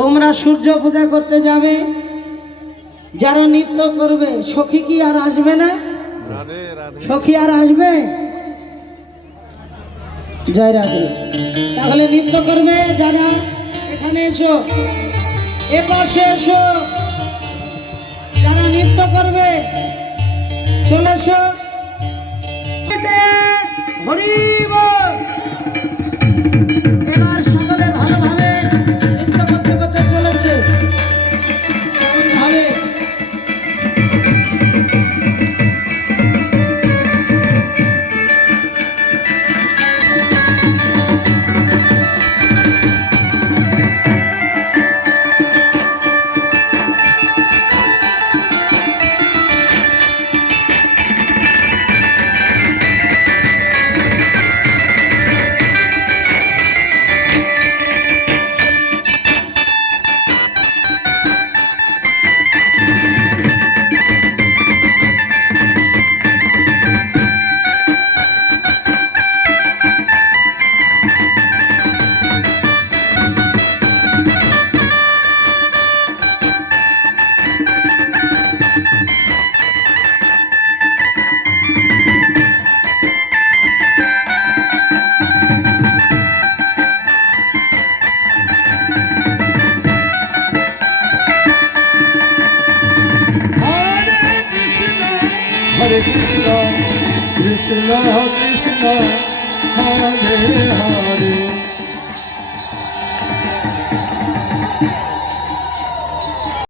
তোমরা সূর্য পূজা করতে যাবে, যারা নৃত্য করবে সখী কি আর আসবে না? সখী আর আসবে? জয় রাধে। তাহলে নৃত্য করবে যারা, এখানে এসো, এ পাশে এসো। যারা নৃত্য করবে চলে এসো। হরি বল। এবার সকলে ভালোভাবে নৃত্য করতে করতে চলেছে। ভাবে Hare Krishna, Krishna Krishna, Hare Hare.